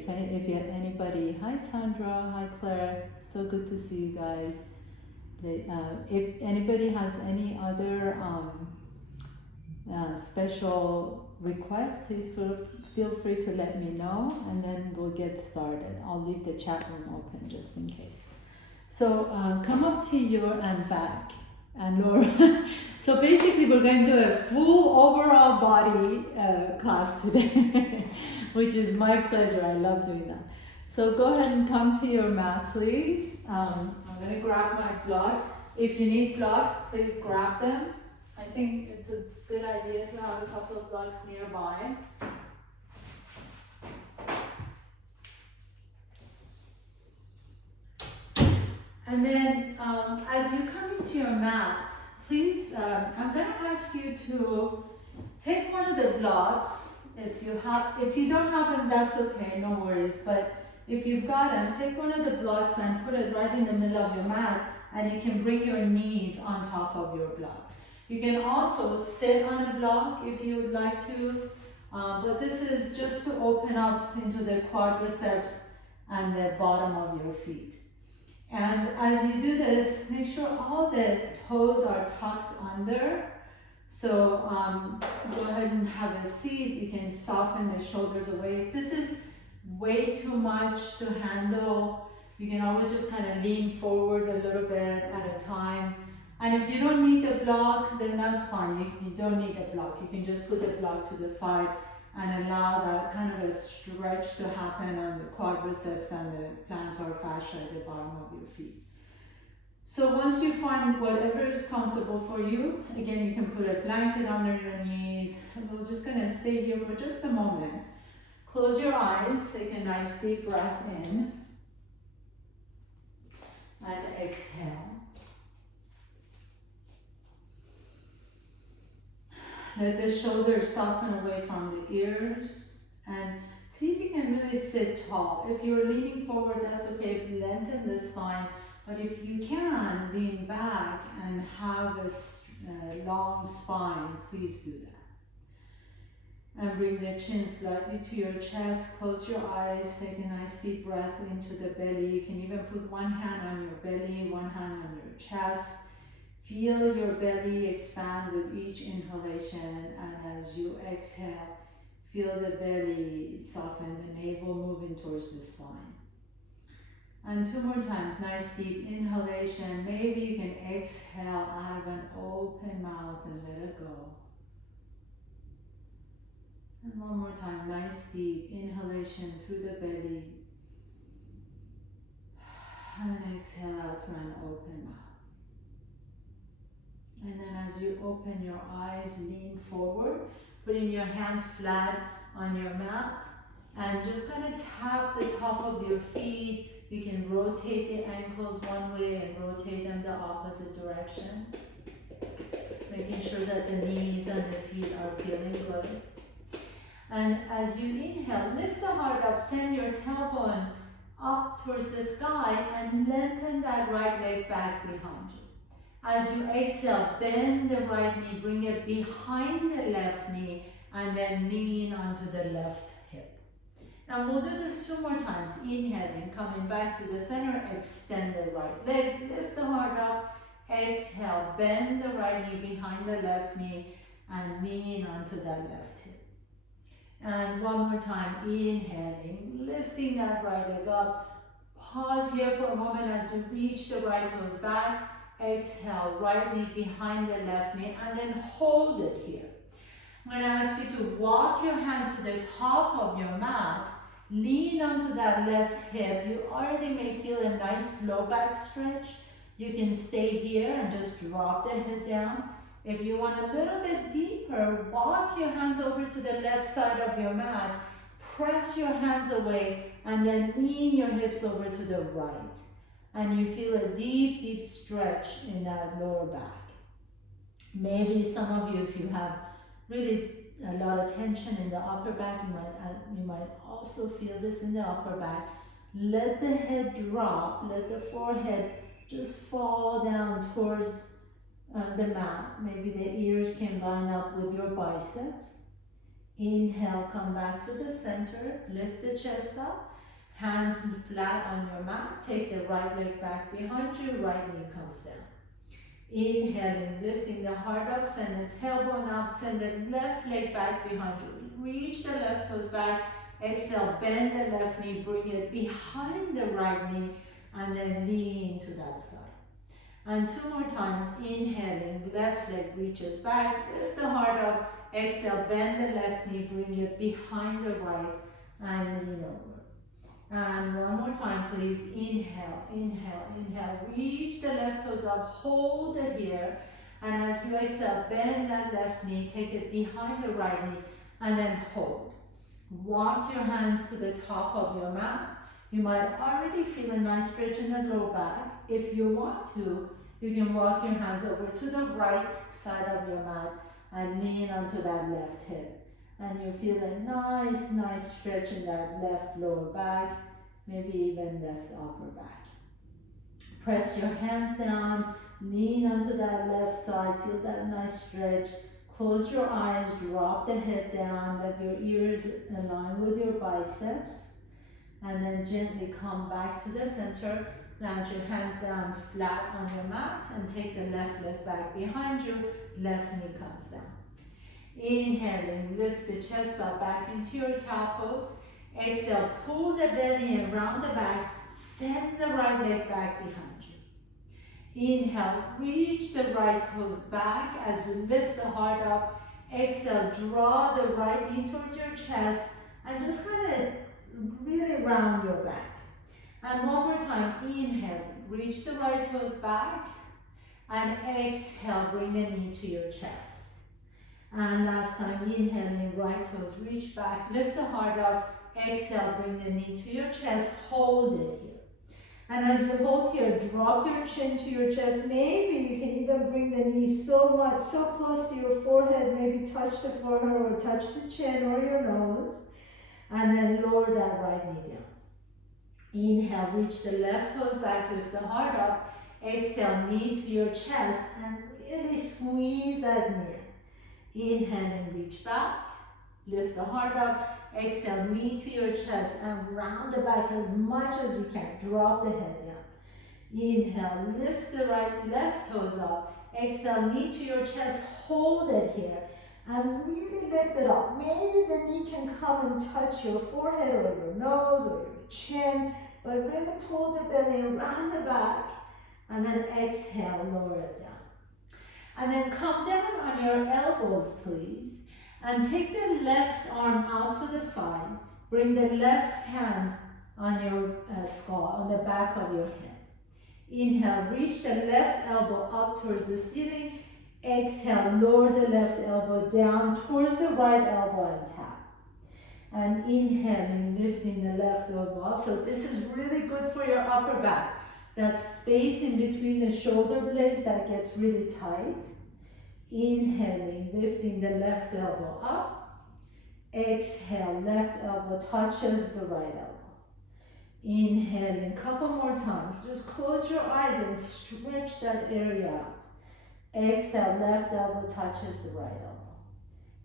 today. If you have anybody, hi Sandra, hi Claire, so good to see you guys. If anybody has any other special requests, please feel free to let me know, and then we'll get started. I'll leave the chat room open just in case. So come up to your and back and lower. So basically we're going to do a full overall body class today, which is my pleasure. I love doing that. So go ahead and come to your mat, please. I'm going to grab my blocks. If you need blocks, please grab them. I think it's a good idea to have a couple of blocks nearby. And then as you come into your mat, please, I'm going to ask you to take one of the blocks. If you don't have them, that's okay, no worries. But if you've got them, take one of the blocks and put it right in the middle of your mat, and you can bring your knees on top of your block. You can also sit on a block if you would like to, but this is just to open up into the quadriceps and the bottom of your feet. And as you do this, make sure all the toes are tucked under. So go ahead and have a seat. You can soften the shoulders away. If this is way too much to handle, you can always just kind of lean forward a little bit at a time. And if you don't need the block, then that's fine. You don't need the block. You can just put the block to the side and allow that kind of a stretch to happen on the quadriceps and the plantar fascia at the bottom of your feet. So once you find whatever is comfortable for you, again, you can put a blanket under your knees. We're just going to stay here for just a moment. Close your eyes, take a nice deep breath in, and exhale. Let the shoulders soften away from the ears, and see if you can really sit tall. If you're leaning forward, that's okay. Lengthen the spine, but if you can, lean back and have a long spine, please do that. And bring the chin slightly to your chest. Close your eyes. Take a nice deep breath into the belly. You can even put one hand on your belly, one hand on your chest. Feel your belly expand with each inhalation, and as you exhale, feel the belly soften, the navel moving towards the spine. And two more times, nice deep inhalation. Maybe you can exhale out of an open mouth and let it go. And one more time, nice deep inhalation through the belly. And exhale out through an open mouth. And then as you open your eyes, lean forward, putting your hands flat on your mat, and just kind of tap the top of your feet. You can rotate the ankles one way and rotate them the opposite direction. Making sure that the knees and the feet are feeling good. And as you inhale, lift the heart up, send your tailbone up towards the sky, and lengthen that right leg back behind you. As you exhale, bend the right knee, bring it behind the left knee, and then lean onto the left hip. Now we'll do this two more times. Inhaling, coming back to the center, extend the right leg, lift the heart up, exhale, bend the right knee behind the left knee, and lean onto that left hip. And one more time, inhaling, lifting that right leg up. Pause here for a moment as we reach the right toes back. Exhale, right knee behind the left knee, and then hold it here. I'm going to ask you to walk your hands to the top of your mat, lean onto that left hip. You already may feel a nice low back stretch. You can stay here and just drop the head down. If you want a little bit deeper, walk your hands over to the left side of your mat, press your hands away, and then lean your hips over to the right. And you feel a deep, deep stretch in that lower back. Maybe some of you, if you have really a lot of tension in the upper back, you might also feel this in the upper back. Let the head drop, let the forehead just fall down towards the mat. Maybe the ears can line up with your biceps. Inhale, come back to the center, lift the chest up, hands flat on your mat, take the right leg back behind you, right knee comes down. Inhaling, lifting the heart up, send the tailbone up, send the left leg back behind you. Reach the left toes back, exhale, bend the left knee, bring it behind the right knee, and then lean to that side. And 2 more times, inhaling, left leg reaches back, lift the heart up, exhale, bend the left knee, bring it behind the right, and lean over. And 1 more time, please. Inhale, inhale, inhale. Reach the left toes up, hold it here. And as you exhale, bend that left knee, take it behind the right knee, and then hold. Walk your hands to the top of your mat. You might already feel a nice stretch in the lower back. If you want to, you can walk your hands over to the right side of your mat and lean onto that left hip. And you feel a nice stretch in that left lower back, maybe even left upper back. Press your hands down, lean onto that left side, feel that nice stretch. Close your eyes, drop the head down, let your ears align with your biceps. And then gently come back to the center, plant your hands down flat on your mat and take the left leg back behind you, left knee comes down. Inhaling, lift the chest up back into your cow pose. Exhale, pull the belly in, round the back, send the right leg back behind you. Inhale, reach the right toes back as you lift the heart up. Exhale, draw the right knee towards your chest and just kind of really round your back. And 1 more time, inhale, reach the right toes back, and exhale, bring the knee to your chest. And last time, inhaling, right toes reach back, lift the heart up, exhale, bring the knee to your chest, hold it here. And as you hold here, drop your chin to your chest. Maybe you can even bring the knee so close to your forehead, maybe touch the forehead or touch the chin or your nose. And then lower that right knee down. Inhale, reach the left toes back, lift the heart up. Exhale, knee to your chest and really squeeze that knee in. Inhaling, reach back, lift the heart up. Exhale, knee to your chest and round the back as much as you can. Drop the head down. Inhale, lift the left toes up. Exhale, knee to your chest, hold it here. And really lift it up. Maybe the knee can come and touch your forehead or your nose or your chin, but really pull the belly around the back and then exhale, lower it down. And then come down on your elbows, please, and take the left arm out to the side. Bring the left hand on your skull, on the back of your head. Inhale, reach the left elbow up towards the ceiling. Exhale, lower the left elbow down towards the right elbow and tap. And inhaling, lifting the left elbow up. So this is really good for your upper back. That space in between the shoulder blades that gets really tight. Inhaling, lifting the left elbow up. Exhale, left elbow touches the right elbow. Inhaling, couple more times. Just close your eyes and stretch that area out. Exhale, left elbow touches the right elbow.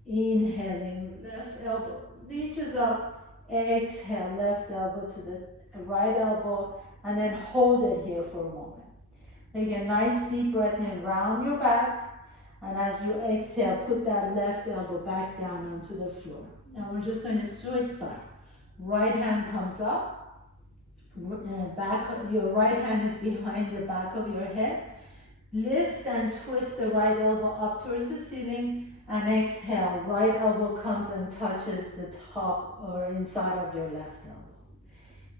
Inhaling, left elbow reaches up. Exhale, left elbow to the right elbow, and then hold it here for a moment. Take a nice deep breath in, round your back, and as you exhale, put that left elbow back down onto the floor. Now we're just going to switch side. Right hand comes up, your right hand is behind the back of your head. Lift and twist the right elbow up towards the ceiling, and exhale, right elbow comes and touches the top or inside of your left elbow.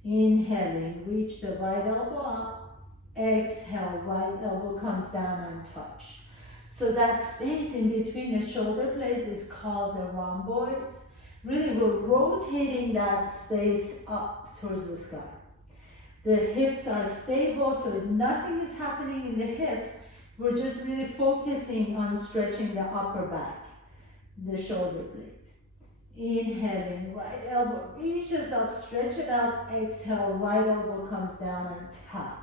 Inhaling, reach the right elbow up. Exhale, right elbow comes down and touch. So that space in between the shoulder blades is called the rhomboids. Really, we're rotating that space up towards the sky. The hips are stable, so nothing is happening in the hips. We're just really focusing on stretching the upper back, the shoulder blades. Inhaling, right elbow reaches up, stretch it up. Exhale, right elbow comes down and tap.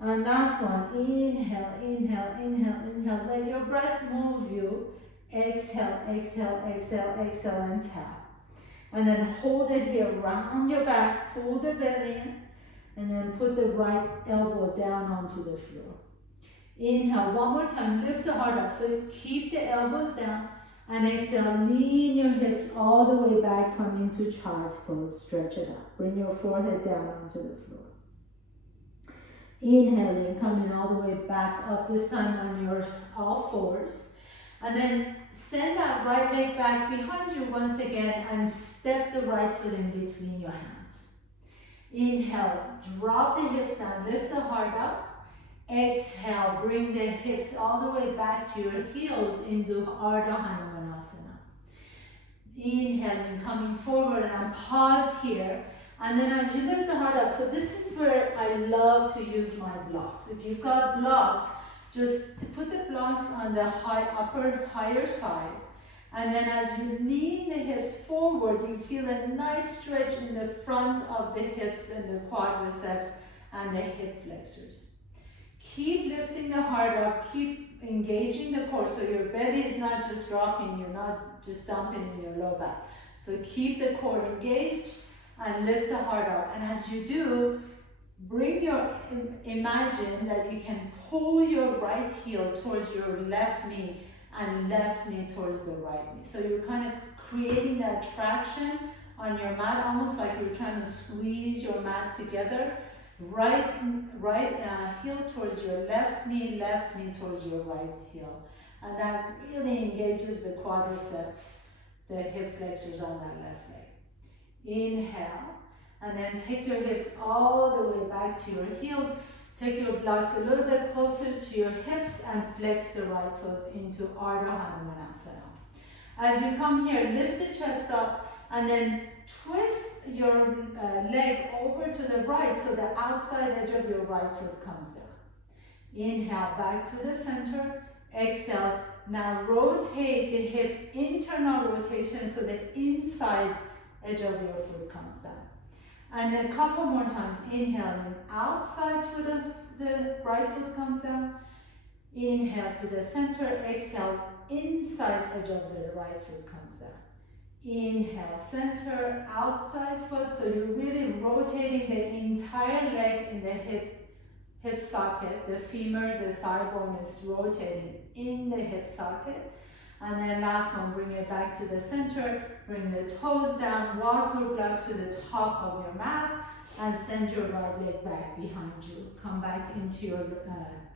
And last one, inhale, inhale, inhale, inhale. Let your breath move you. Exhale, exhale, exhale, exhale, and tap. And then hold it here, round your back, pull the belly in, and then put the right elbow down onto the floor. Inhale, one more time, lift the heart up. So keep the elbows down, and exhale, lean your hips all the way back, come into child's pose, stretch it out. Bring your forehead down onto the floor. Inhaling, coming all the way back up, this time on your all fours. And then send that right leg back behind you once again and step the right foot in between your hands. Inhale, drop the hips down, lift the heart up. Exhale, bring the hips all the way back to your heels into Ardha Hanumanasana. Inhaling, coming forward, and pause here. And then as you lift the heart up, so this is where I love to use my blocks. If you've got blocks, just put the blocks on the higher side. And then as you lean the hips forward, you feel a nice stretch in the front of the hips and the quadriceps and the hip flexors. Keep lifting the heart up, keep engaging the core, so your belly is not just dropping, you're not just dumping in your low back. So keep the core engaged and lift the heart up. And as you do, imagine that you can pull your right heel towards your left knee and left knee towards the right knee. So you're kind of creating that traction on your mat, almost like you're trying to squeeze your mat together. Right heel towards your left knee towards your right heel. And that really engages the quadriceps, the hip flexors on that left leg. Inhale. And then take your hips all the way back to your heels. Take your blocks a little bit closer to your hips and flex the right toes into Ardha Hanumanasana. As you come here, lift the chest up and then twist your leg over to the right so the outside edge of your right foot comes down. Inhale, back to the center. Exhale. Now rotate the hip, internal rotation, so the inside edge of your foot comes down. And then a couple more times, inhaling, outside foot of the right foot comes down. Inhale to the center, exhale, inside edge of the right foot comes down. Inhale, center, outside foot, so you're really rotating the entire leg in the hip socket. The femur, the thigh bone is rotating in the hip socket. And then last one, bring it back to the center, bring the toes down, walk your blocks to the top of your mat, and send your right leg back behind you. Come back into your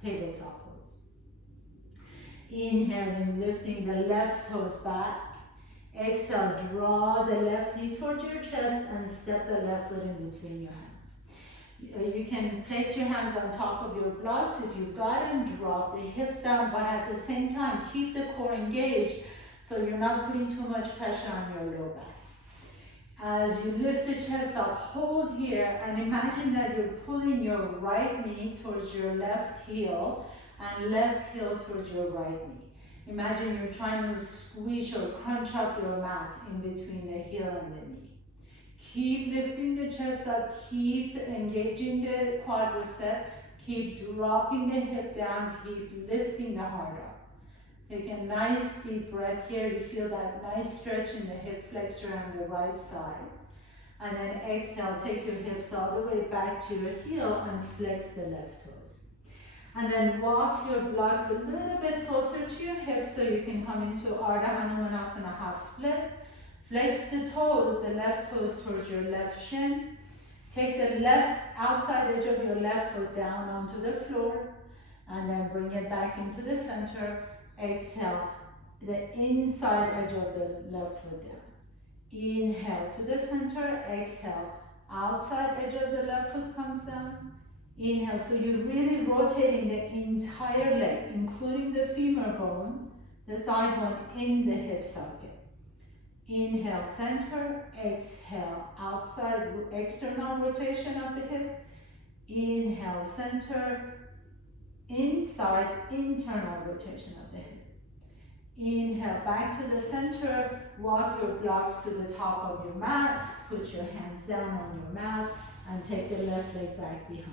tabletop pose. Inhaling, lifting the left toes back. Exhale, draw the left knee towards your chest and step the left foot in between your hands. You can place your hands on top of your blocks. If you've got them, drop the hips down, but at the same time, keep the core engaged so you're not putting too much pressure on your low back. As you lift the chest up, hold here and imagine that you're pulling your right knee towards your left heel and left heel towards your right knee. Imagine you're trying to squish or crunch up your mat in between the heel and the knee. Keep lifting the chest up, keep engaging the quadricep, keep dropping the hip down, keep lifting the heart up. Take a nice deep breath here. You feel that nice stretch in the hip flexor on the right side. And then exhale, take your hips all the way back to your heel and flex the left toes. And then walk your blocks a little bit closer to your hips so you can come into Ardha Hanumanasana half split. Flex the toes, the left toes towards your left shin. Take the left outside edge of your left foot down onto the floor. And then bring it back into the center. Exhale, the inside edge of the left foot down. Inhale to the center. Exhale, outside edge of the left foot comes down. Inhale, so you're really rotating the entire leg, including the femur bone, the thigh bone in the hip socket. Inhale, center. Exhale, outside, external rotation of the hip. Inhale, center. Inside, internal rotation of the hip. Inhale, back to the center. Walk your blocks to the top of your mat. Put your hands down on your mat and take the left leg back behind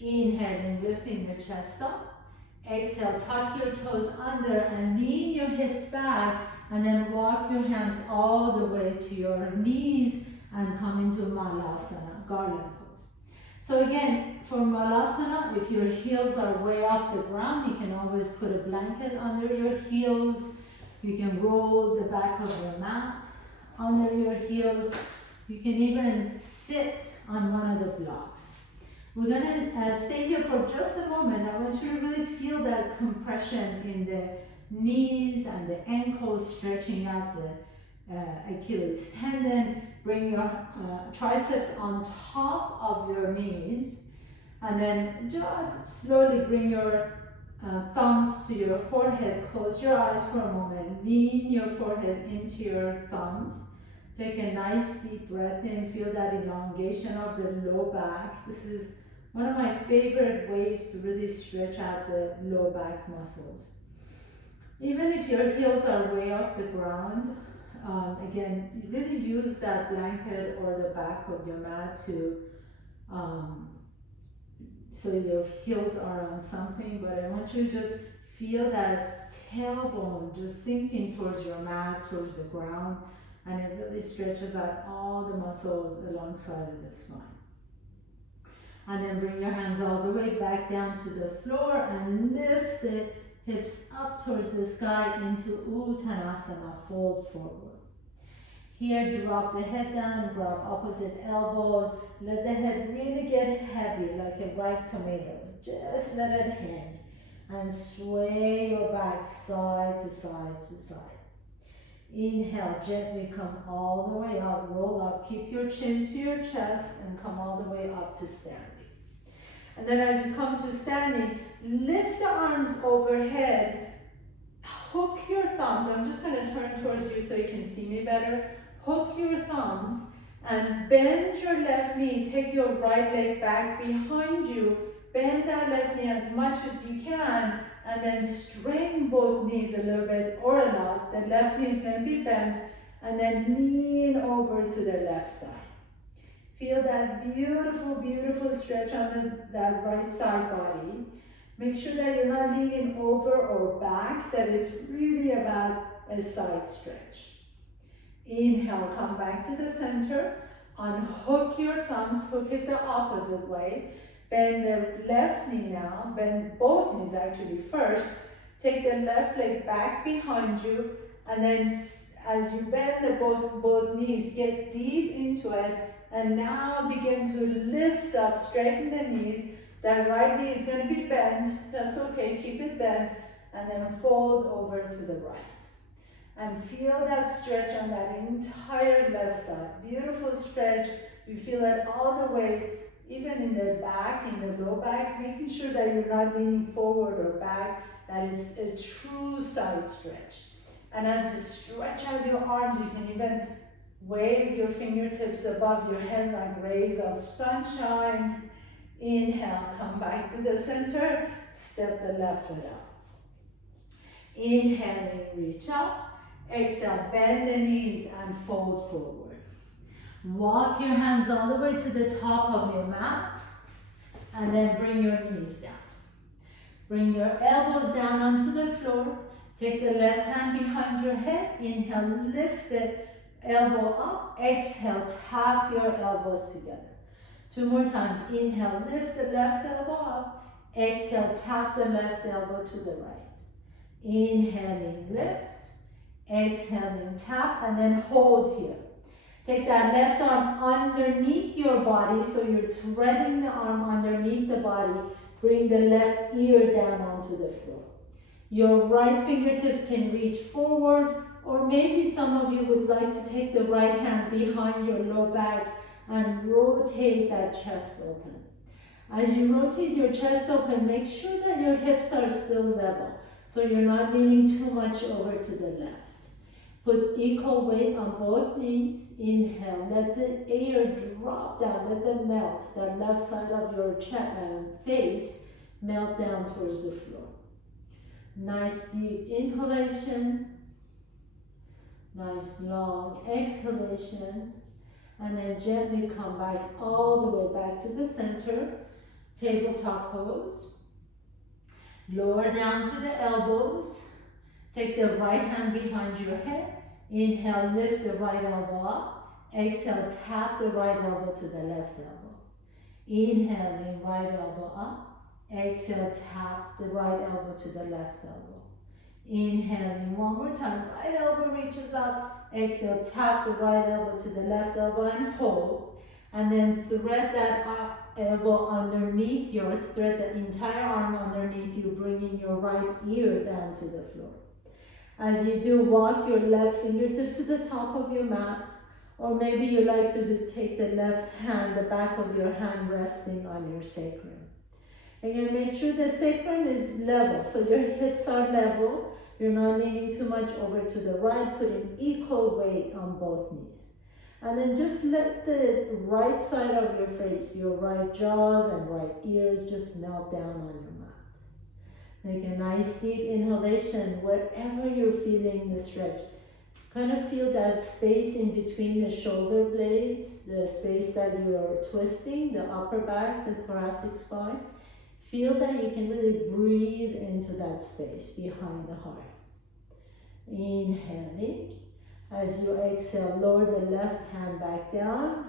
you. Inhaling, lifting the chest up. Exhale, tuck your toes under and lean your hips back, and then walk your hands all the way to your knees and come into Malasana, garland pose. So again, for Malasana, if your heels are way off the ground, you can always put a blanket under your heels. You can roll the back of your mat under your heels. You can even sit on one of the blocks. We're gonna stay here for just a moment. I want you to really feel that compression in the knees and the ankles, stretching out the Achilles tendon. Bring your triceps on top of your knees, and then just slowly bring your thumbs to your forehead. Close your eyes for a moment. Lean your forehead into your thumbs. Take a nice deep breath in. Feel that elongation of the low back. This is one of my favorite ways to really stretch out the low back muscles. Even if your heels are way off the ground, again, you really use that blanket or the back of your mat to, so your heels are on something, but I want you to just feel that tailbone just sinking towards your mat, towards the ground, and it really stretches out all the muscles alongside of the spine. And then bring your hands all the way back down to the floor and lift the hips up towards the sky into Uttanasana, fold forward. Here, drop the head down, grab opposite elbows. Let the head really get heavy, like a ripe tomato. Just let it hang. And sway your back side to side to side. Inhale, gently come all the way up, roll up. Keep your chin to your chest and come all the way up to standing. And then as you come to standing, lift the arms overhead. Hook your thumbs. I'm just going to turn towards you so you can see me better. Hook your thumbs and bend your left knee. Take your right leg back behind you. Bend that left knee as much as you can, and then straighten both knees a little bit or a lot. The left knee is going to be bent, and then lean over to the left side. Feel that beautiful, beautiful stretch on that right side body. Make sure that you're not leaning over or back. That is really about a side stretch. Inhale, come back to the center. Unhook your thumbs, hook it the opposite way. Bend the left knee now, bend both knees actually first. Take the left leg back behind you, and then as you bend both knees, get deep into it, and now begin to lift up, straighten the knees. That right knee is going to be bent, that's okay, keep it bent, and then fold over to the right. And feel that stretch on that entire left side. Beautiful stretch. You feel it all the way, even in the back, in the low back, making sure that you're not leaning forward or back. That is a true side stretch. And as you stretch out your arms, you can even wave your fingertips above your head like rays of sunshine. Inhale, come back to the center, step the left foot up. Inhaling, reach up. Exhale, bend the knees and fold forward. Walk your hands all the way to the top of your mat, and then bring your knees down. Bring your elbows down onto the floor. Take the left hand behind your head. Inhale, lift the elbow up. Exhale, tap your elbows together. 2 more times. Inhale, lift the left elbow up. Exhale, tap the left elbow to the right. Inhaling, lift. Exhaling, tap, and then hold here. Take that left arm underneath your body, so you're threading the arm underneath the body. Bring the left ear down onto the floor. Your right fingertips can reach forward, or maybe some of you would like to take the right hand behind your low back and rotate that chest open. As you rotate your chest open, make sure that your hips are still level, so you're not leaning too much over to the left. Put equal weight on both knees. Inhale, let the air drop down, let them melt. That left side of your face melt down towards the floor. Nice deep inhalation. Nice long exhalation. And then gently come back all the way back to the center. Tabletop pose. Lower down to the elbows. Take the right hand behind your head. Inhale, lift the right elbow up. Exhale, tap the right elbow to the left elbow. Inhaling, right elbow up. Exhale, tap the right elbow to the left elbow. Inhaling one more time, right elbow reaches up. Exhale, tap the right elbow to the left elbow and hold. And then thread that elbow underneath thread the entire arm underneath you, bringing your right ear down to the floor. As you do, walk your left fingertips to the top of your mat, or maybe you like to take the left hand, the back of your hand resting on your sacrum. Again, make sure the sacrum is level, so your hips are level. You're not leaning too much over to the right, putting equal weight on both knees. And then just let the right side of your face, your right jaws and right ears just melt down on your mat. Make a nice deep inhalation wherever you're feeling the stretch. Kind of feel that space in between the shoulder blades, the space that you're twisting, the upper back, the thoracic spine. Feel that you can really breathe into that space behind the heart. Inhaling. As you exhale, lower the left hand back down.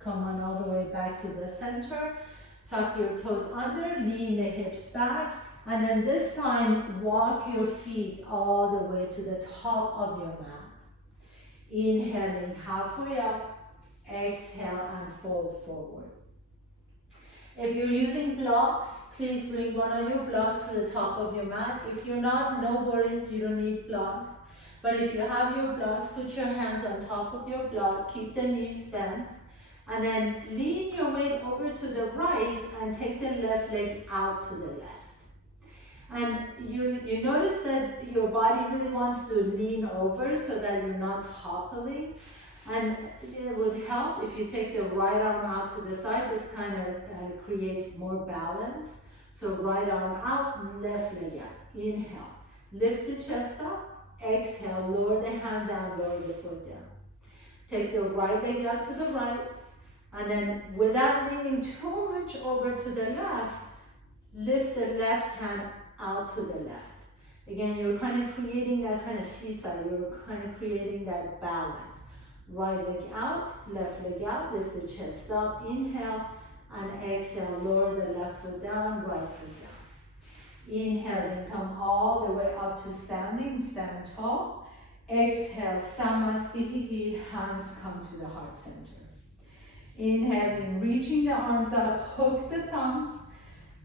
Come on all the way back to the center. Tuck your toes under, lean the hips back. And then this time, walk your feet all the way to the top of your mat. Inhaling halfway up. Exhale and fold forward. If you're using blocks, please bring one of your blocks to the top of your mat. If you're not, no worries, you don't need blocks. But if you have your blocks, put your hands on top of your block, keep the knees bent, and then lean your weight over to the right and take the left leg out to the left. And you notice that your body really wants to lean over so that you're not toppling. And it would help if you take the right arm out to the side. This kind of creates more balance. So right arm out, left leg out. Inhale, lift the chest up. Exhale, lower the hand down, lower the foot down. Take the right leg out to the right. And then without leaning too much over to the left, lift the left hand out to the left. Again, you're kind of creating that kind of seesaw. You're kind of creating that balance. Right leg out, left leg out, lift the chest up, inhale, and exhale, lower the left foot down, right foot down. Inhale, and come all the way up to standing, stand tall. Exhale, Samasthiti, hands come to the heart center. Inhaling, reaching the arms up, hook the thumbs,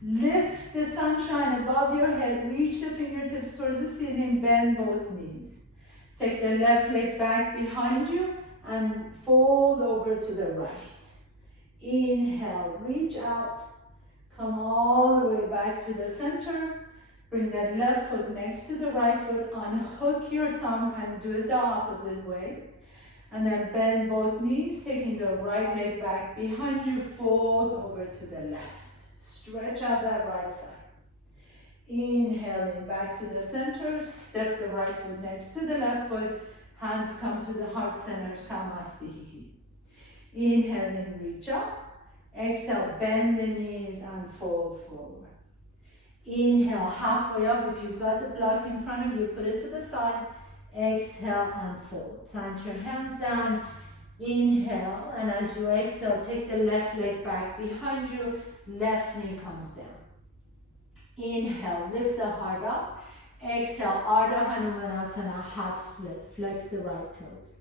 lift the sunshine above your head, reach the fingertips towards the ceiling, bend both knees. Take the left leg back behind you, and fold over to the right. Inhale, reach out, come all the way back to the center. Bring that left foot next to the right foot, unhook your thumb and do it the opposite way. And then bend both knees, taking the right leg back behind you, fold over to the left. Stretch out that right side. Inhaling back to the center, step the right foot next to the left foot, hands come to the heart center, Samasthiti. Inhaling, reach up. Exhale, bend the knees and fold forward. Inhale, halfway up. If you've got the block in front of you, put it to the side. Exhale and fold. Plant your hands down. Inhale, and as you exhale, take the left leg back behind you. Left knee comes down. Inhale, lift the heart up. Exhale, Ardha Hanumanasana, half split. Flex the right toes.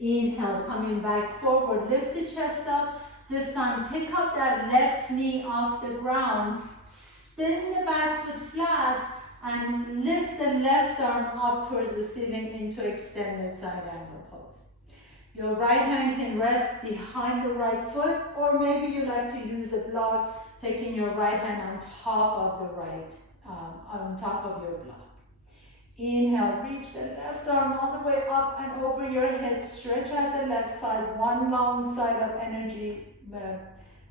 Inhale, coming back forward. Lift the chest up. This time, pick up that left knee off the ground. Spin the back foot flat and lift the left arm up towards the ceiling into extended side angle pose. Your right hand can rest behind the right foot, or maybe you like to use a block, taking your right hand on top of the right, on top of your block. Inhale, reach the left arm all the way up and over your head. Stretch out the left side, one long side of energy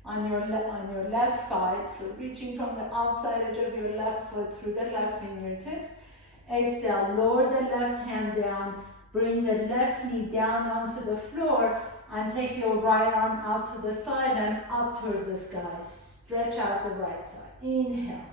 on your left side. So reaching from the outside edge of your left foot through the left fingertips. Exhale, lower the left hand down. Bring the left knee down onto the floor and take your right arm out to the side and up towards the sky. Stretch out the right side. Inhale.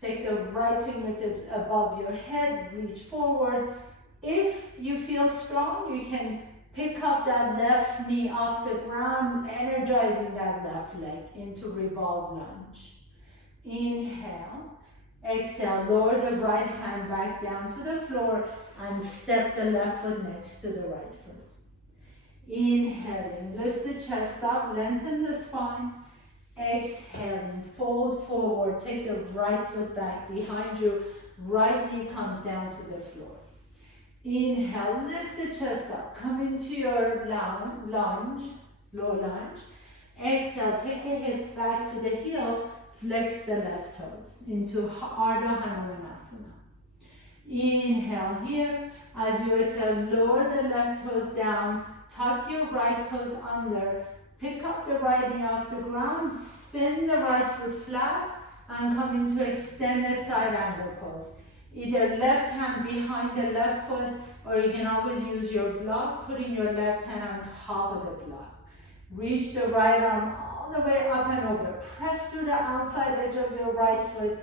Take the right fingertips above your head, reach forward. If you feel strong, you can pick up that left knee off the ground, energizing that left leg into revolve lunge. Inhale. Exhale, lower the right hand back down to the floor and step the left foot next to the right foot. Inhaling, lift the chest up, lengthen the spine. Exhaling, fold forward, take the right foot back behind you, right knee comes down to the floor. Inhale, lift the chest up, come into your lunge, low lunge. Exhale, take the hips back to the heel, flex the left toes into Ardha Hanumanasana. Inhale here, as you exhale, lower the left toes down, tuck your right toes under, pick up the right knee off the ground, spin the right foot flat, and come into extended side angle pose. Either left hand behind the left foot, or you can always use your block, putting your left hand on top of the block. Reach the right arm all the way up and over. Press to the outside edge of your right foot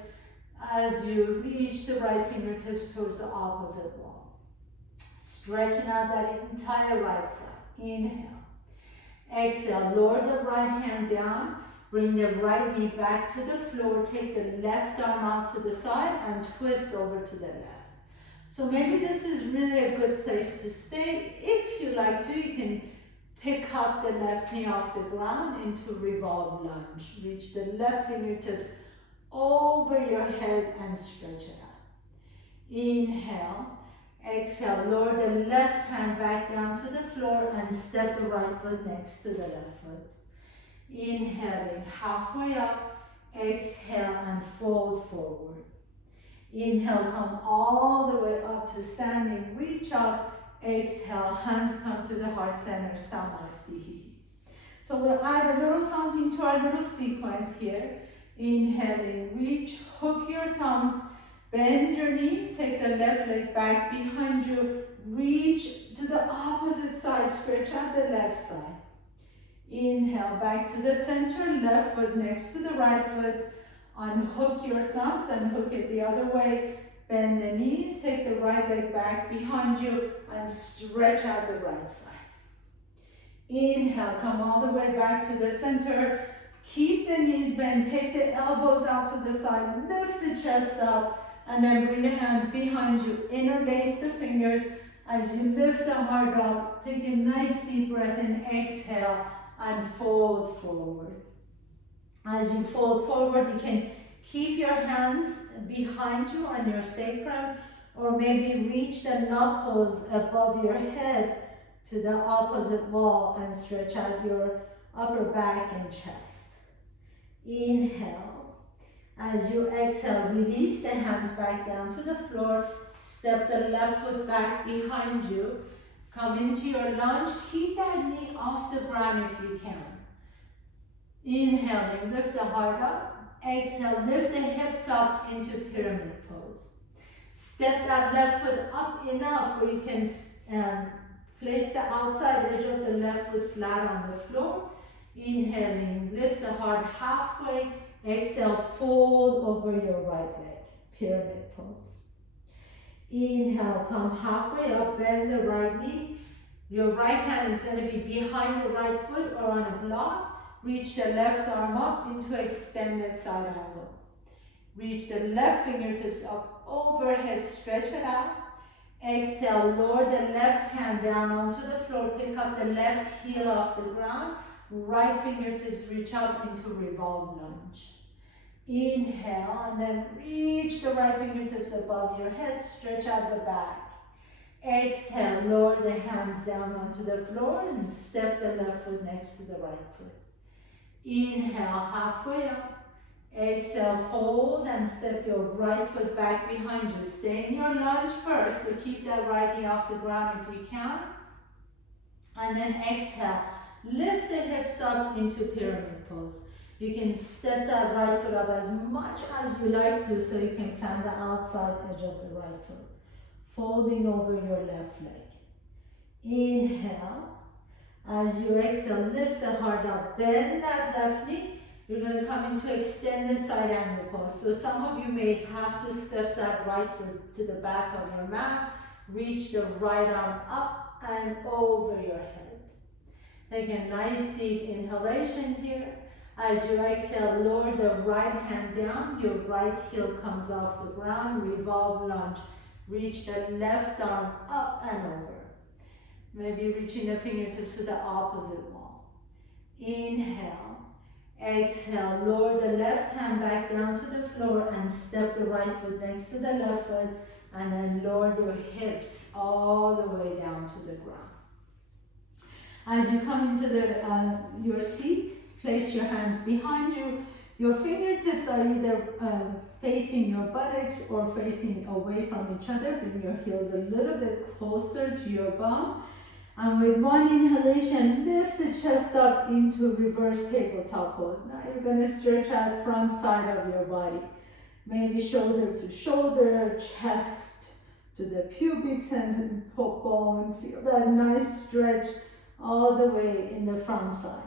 as you reach the right fingertips towards the opposite wall. Stretching out that entire right side. Inhale. Exhale, lower the right hand down. Bring the right knee back to the floor. Take the left arm out to the side and twist over to the left. So maybe this is really a good place to stay. If you like to, you can pick up the left knee off the ground into revolve lunge. Reach the left fingertips over your head and stretch it out. Inhale. Exhale, lower the left hand back down to the floor and step the right foot next to the left foot. Inhaling, halfway up. Exhale and fold forward. Inhale, come all the way up to standing. Reach up. Exhale, hands come to the heart center, Samasthihi. So we'll add a little something to our little sequence here. Inhaling, reach, hook your thumbs, bend your knees, take the left leg back behind you, reach to the opposite side, stretch out the left side. Inhale, back to the center, left foot next to the right foot. Unhook your thumbs and hook it the other way. Bend the knees, take the right leg back behind you and stretch out the right side. Inhale, come all the way back to the center. Keep the knees bent, take the elbows out to the side, lift the chest up, and then bring the hands behind you. Interlace the fingers as you lift the heart up. Take a nice deep breath in, exhale, and fold forward. As you fold forward, you can keep your hands behind you on your sacrum, or maybe reach the knuckles above your head to the opposite wall and stretch out your upper back and chest. Inhale. As you exhale, release the hands back down to the floor. Step the left foot back behind you. Come into your lunge. Keep that knee off the ground if you can. Inhaling, lift the heart up. Exhale, lift the hips up into pyramid pose. Step that left foot up enough where you can place the outside edge of the left foot flat on the floor. Inhaling, lift the heart halfway. Exhale, fold over your right leg, pyramid pose. Inhale, come halfway up, bend the right knee. Your right hand is going to be behind the right foot or on a block. Reach the left arm up into extended side angle. Reach the left fingertips up overhead, stretch it out. Exhale, lower the left hand down onto the floor, pick up the left heel off the ground. Right fingertips reach up into revolve lunge. Inhale, and then reach the right fingertips above your head, stretch out the back. Exhale, lower the hands down onto the floor and step the left foot next to the right foot. Inhale, halfway up. Exhale, fold and step your right foot back behind you. Stay in your lunge first, so keep that right knee off the ground if you can. And then exhale, lift the hips up into pyramid pose. You can step that right foot up as much as you like to, so you can plant the outside edge of the right foot, folding over your left leg. Inhale. As you exhale, lift the heart up, bend that left knee, You're going to come into extended side angle pose. So some of you may have to step that right foot to the back of your mat. Reach the right arm up and over your head. Take a nice deep inhalation here. As you exhale, lower the right hand down. Your right heel comes off the ground. Revolve lunge. Reach the left arm up and over. Maybe reaching the fingertips to the opposite wall. Inhale. Exhale. Lower the left hand back down to the floor and step the right foot next to the left foot. And then lower your hips all the way down to the ground. As you come into your seat, place your hands behind you. Your fingertips are either facing your buttocks or facing away from each other. Bring your heels a little bit closer to your bum. And with one inhalation, lift the chest up into reverse tabletop pose. Now you're going to stretch out front side of your body. Maybe shoulder to shoulder, chest to the pubic bone. Feel that nice stretch all the way in the front side.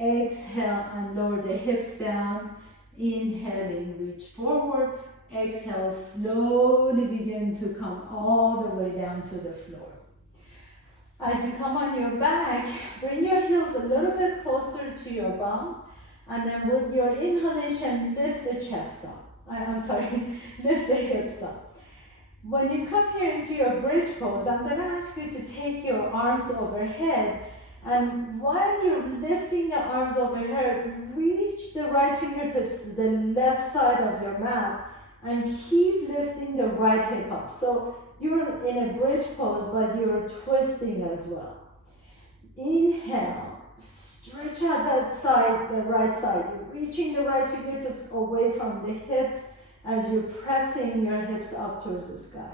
Exhale and lower the hips down. Inhaling, reach forward. Exhale, slowly begin to come all the way down to the floor. As you come on your back, bring your heels a little bit closer to your bum. And then with your inhalation, lift the chest up. Lift the hips up. When you come here into your bridge pose, I'm going to ask you to take your arms overhead. And while you're lifting the arms overhead, reach the right fingertips to the left side of your mat and keep lifting the right hip up. So you're in a bridge pose, but you're twisting as well. Inhale, stretch out that side, the right side. You're reaching the right fingertips away from the hips as you're pressing your hips up towards the sky.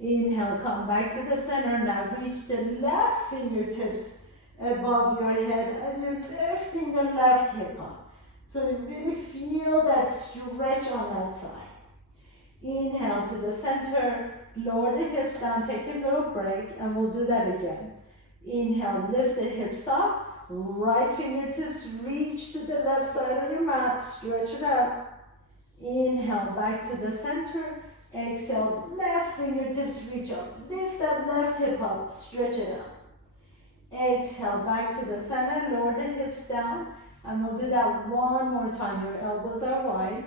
Inhale, come back to the center. Now reach the left fingertips above your head as you're lifting the left hip up. So you really feel that stretch on that side. Inhale to the center, lower the hips down, take a little break, and we'll do that again. Inhale, lift the hips up, right fingertips reach to the left side of your mat, stretch it up. Inhale, back to the center. Exhale, left fingertips reach up. Lift that left hip up, stretch it up. Exhale, back to the center, lower the hips down. And we'll do that one more time. Your elbows are wide.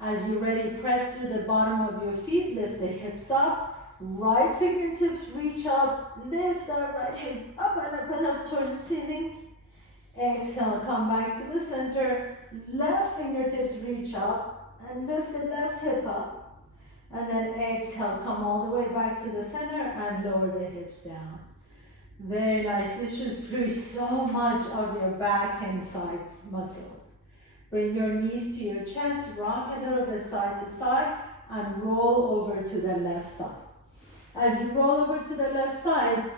As you're ready, press to the bottom of your feet, lift the hips up. Right fingertips reach up, lift that right hip up and up towards the ceiling. Exhale, come back to the center. Left fingertips reach up and lift the left hip up. And then exhale, come all the way back to the center and lower the hips down. Very nice. This should free so much of your back and side muscles. Bring your knees to your chest, rock a little bit side to side, and roll over to the left side. As you roll over to the left side,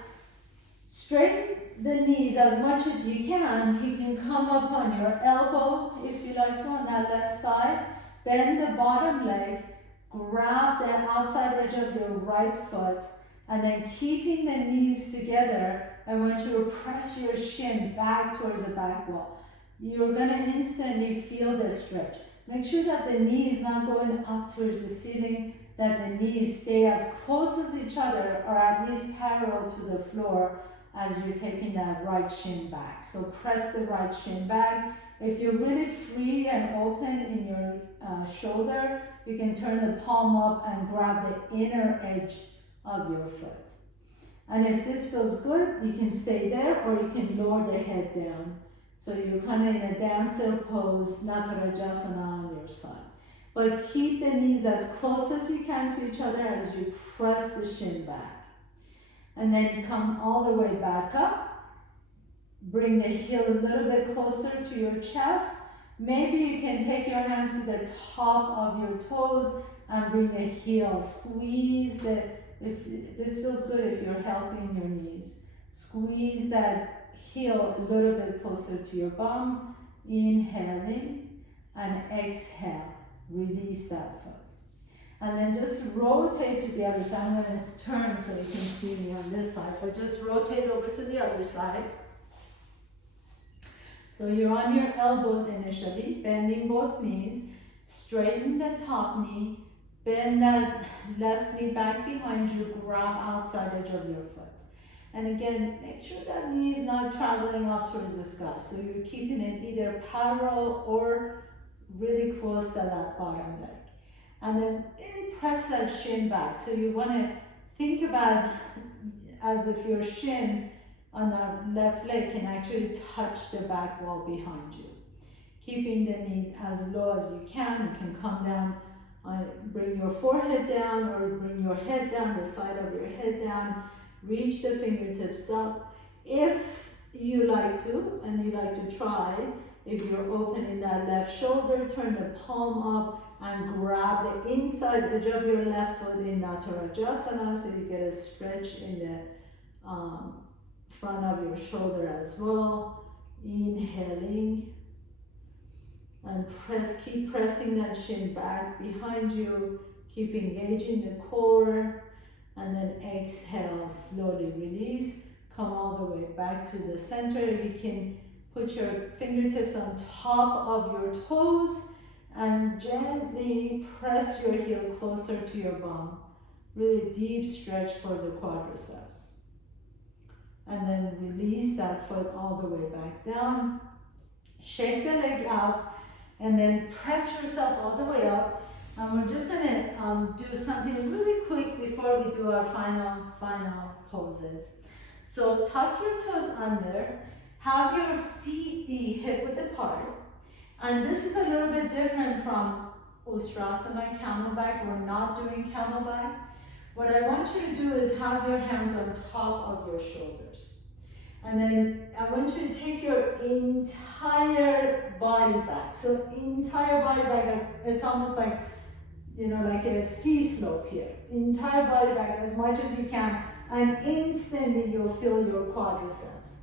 straighten the knees as much as you can. You can come up on your elbow if you like to on that left side. Bend the bottom leg, grab the outside edge of your right foot, and then keeping the knees together. I want you to press your shin back towards the back wall. You're going to instantly feel the stretch. Make sure that the knee is not going up towards the ceiling, that the knees stay as close as each other or at least parallel to the floor as you're taking that right shin back. So press the right shin back. If you're really free and open in your shoulder, you can turn the palm up and grab the inner edge of your foot. And if this feels good, you can stay there or you can lower the head down. So you're kind of in a dancer pose, Natarajasana on your side. But keep the knees as close as you can to each other as you press the shin back. And then come all the way back up. Bring the heel a little bit closer to your chest. Maybe you can take your hands to the top of your toes and bring the heel. Squeeze the, if this feels good if you're healthy in your knees. Squeeze that heel a little bit closer to your bum. Inhaling and exhale. Release that foot. And then just rotate to the other side. I'm going to turn so you can see me on this side, but just rotate over to the other side. So you're on your elbows initially, bending both knees, straighten the top knee, bend that left knee back behind you, grab outside edge of your foot. And again, make sure that knee is not traveling up towards the sky. So you're keeping it either parallel or really close to that bottom leg. And then really press that shin back. So you want to think about as if your shin on the left leg can actually touch the back wall behind you. Keeping the knee as low as you can. You can come down, bring your forehead down or bring your head down, the side of your head down. Reach the fingertips up. If you like to, and you like to try, if you're opening that left shoulder, turn the palm up and grab the inside edge of your left foot in Natarajasana so you get a stretch in the front of your shoulder as well. Inhaling and keep pressing that shin back behind you. Keep engaging the core. And then exhale, slowly release. Come all the way back to the center. You can put your fingertips on top of your toes and gently press your heel closer to your bum. Really deep stretch for the quadriceps. And then release that foot all the way back down. Shake the leg out and then press yourself all the way up. We're just gonna do something really quick before we do our final poses. So tuck your toes under, have your feet be hip width apart. And this is a little bit different from Ustrasana, Camelback. We're not doing Camelback. What I want you to do is have your hands on top of your shoulders. And then I want you to take your entire body back. So entire body back, it's almost like, you know, like a ski slope here. Entire body back as much as you can, and instantly you'll feel your quadriceps.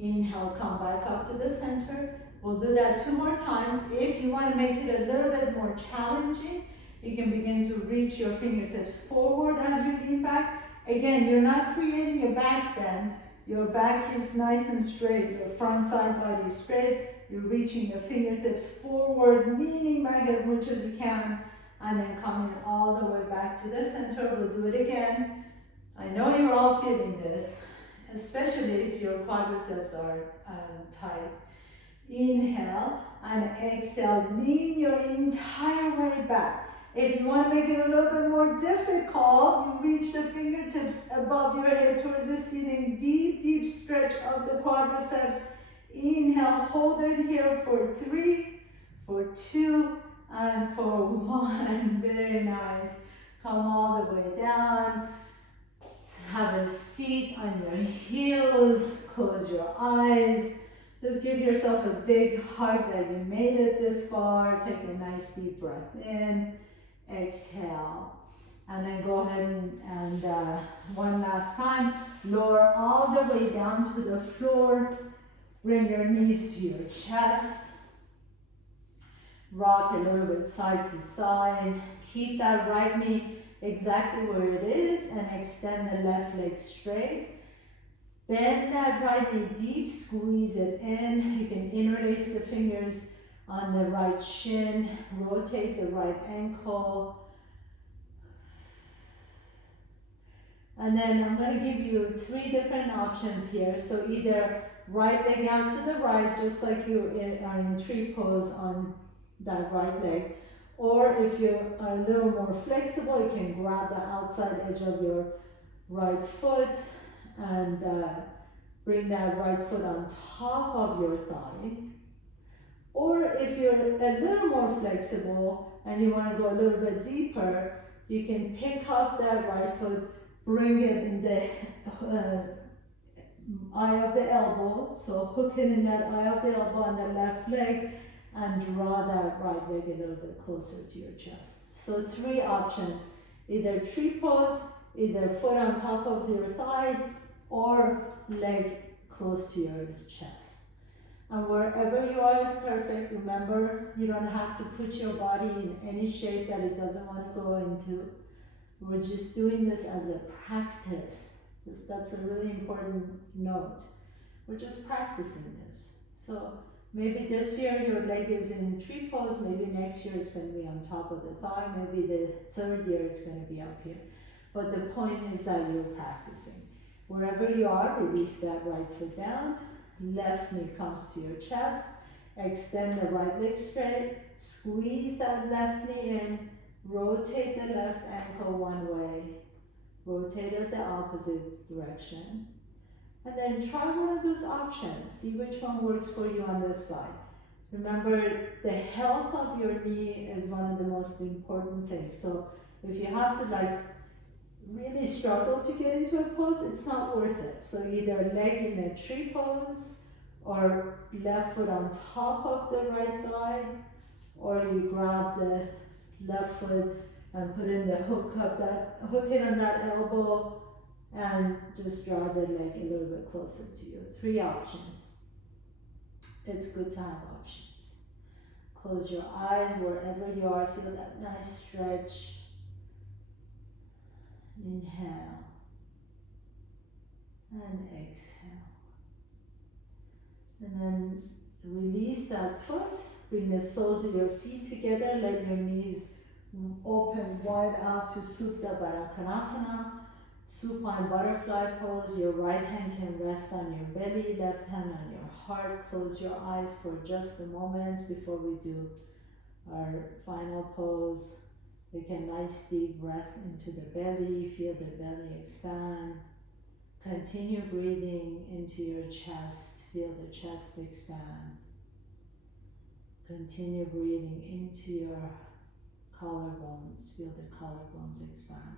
Inhale, come back up to the center. We'll do that 2 more times. If you want to make it a little bit more challenging, you can begin to reach your fingertips forward as you lean back. Again, you're not creating a back bend. Your back is nice and straight. Your front side body is straight. You're reaching the fingertips forward, leaning back as much as you can. And then coming all the way back to the center. We'll do it again. I know you're all feeling this, especially if your quadriceps are tight. Inhale and exhale. Lean your entire way back. If you want to make it a little bit more difficult, you reach the fingertips above your head towards the ceiling. Deep, deep stretch of the quadriceps. Inhale, hold it here for 3, for 2, and for 1. Very nice. Come all the way down. Have a seat on your heels. Close your eyes. Just give yourself a big hug that you made it this far. Take a nice deep breath in. Exhale. And then go ahead and one last time. Lower all the way down to the floor. Bring your knees to your chest. Rock a little bit side to side. Keep that right knee exactly where it is and extend the left leg straight. Bend that right knee deep, squeeze it in. You can interlace the fingers on the right shin, rotate the right ankle. And then I'm going to give you 3 different options here. So either right leg out to the right, just like you are in tree pose on that right leg. Or if you are a little more flexible, you can grab the outside edge of your right foot and bring that right foot on top of your thigh. Or if you're a little more flexible and you want to go a little bit deeper, you can pick up that right foot, bring it in the eye of the elbow. So hook it in that eye of the elbow on the left leg and draw that right leg a little bit closer to your chest. So 3 options, either tree pose, either foot on top of your thigh, or leg close to your chest. And wherever you are is perfect. Remember, you don't have to put your body in any shape that it doesn't want to go into. We're just doing this as a practice. That's a really important note. We're just practicing this. So Maybe this year your leg is in tree pose, maybe next year it's going to be on top of the thigh, maybe the third year it's going to be up here. But the point is that you're practicing. Wherever you are, release that right foot down, left knee comes to your chest, extend the right leg straight, squeeze that left knee in, rotate the left ankle one way, rotate it the opposite direction. And then try one of those options. See which one works for you on this side. Remember, the health of your knee is one of the most important things. So if you have to like really struggle to get into a pose, it's not worth it. So either leg in a tree pose, or left foot on top of the right thigh, or you grab the left foot and put in the hook in on that elbow, and just draw the leg a little bit closer to you. 3 options. It's good to have options. Close your eyes wherever you are. Feel that nice stretch. Inhale and exhale. And then release that foot. Bring the soles of your feet together. Let your knees open wide out to Supta Baddha Konasana. Supine butterfly pose. Your right hand can rest on your belly, left hand on your heart. Close your eyes for just a moment before we do our final pose. Take a nice deep breath into the belly. Feel the belly expand. Continue breathing into your chest. Feel the chest expand. Continue breathing into your collarbones. Feel the collarbones expand.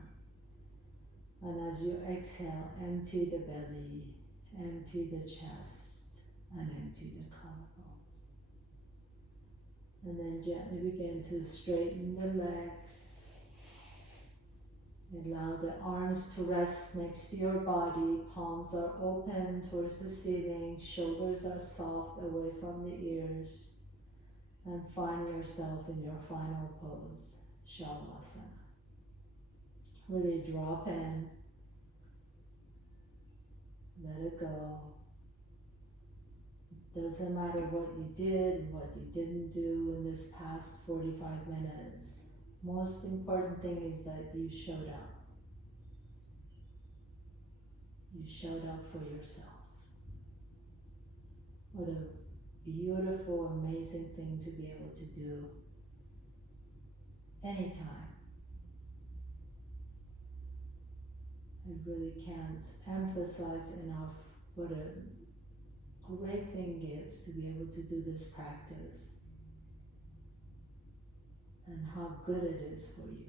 And as you exhale, empty the belly, empty the chest, and empty the collarbones. And then gently begin to straighten the legs. Allow the arms to rest next to your body. Palms are open towards the ceiling. Shoulders are soft away from the ears. And find yourself in your final pose, Shavasana. Really drop in, let it go. Doesn't matter what you did, what you didn't do in this past 45 minutes. Most important thing is that you showed up. You showed up for yourself. What a beautiful, amazing thing to be able to do anytime. I really can't emphasize enough what a great thing is to be able to do this practice and how good it is for you.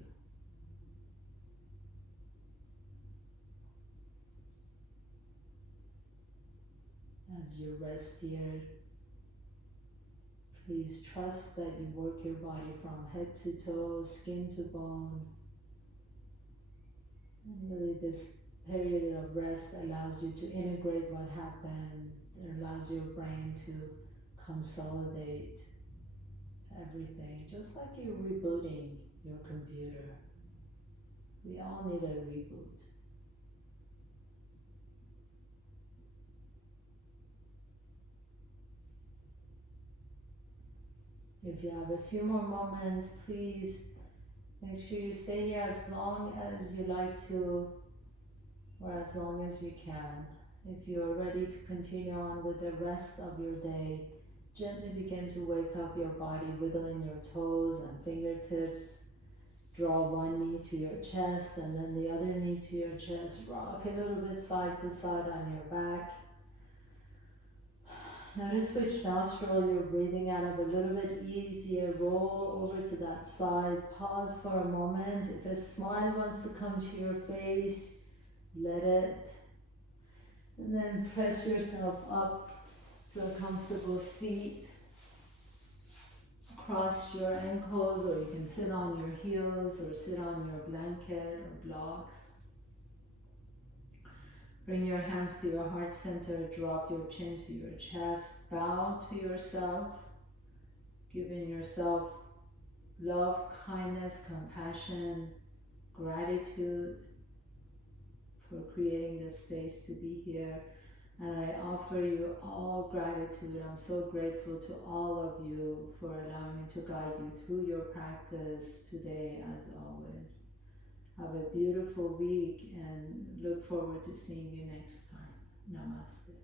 As you rest here, please trust that you work your body from head to toe, skin to bone. And really this period of rest allows you to integrate what happened. It allows your brain to consolidate everything, just like you're rebooting your computer. We all need a reboot. If you have a few more moments, please make sure you stay here as long as you like to, or as long as you can. If you're ready to continue on with the rest of your day, gently begin to wake up your body, wiggling your toes and fingertips. Draw one knee to your chest and then the other knee to your chest. Rock a little bit side to side on your back. Notice which nostril you're breathing out of a little bit easier. Roll over to that side. Pause for a moment. If a smile wants to come to your face, let it. And then press yourself up to a comfortable seat. Cross your ankles, or you can sit on your heels or sit on your blanket or blocks. Bring your hands to your heart center, drop your chin to your chest, bow to yourself, giving yourself love, kindness, compassion, gratitude for creating this space to be here. And I offer you all gratitude. I'm so grateful to all of you for allowing me to guide you through your practice today, as always. Have a beautiful week and look forward to seeing you next time. Namaste.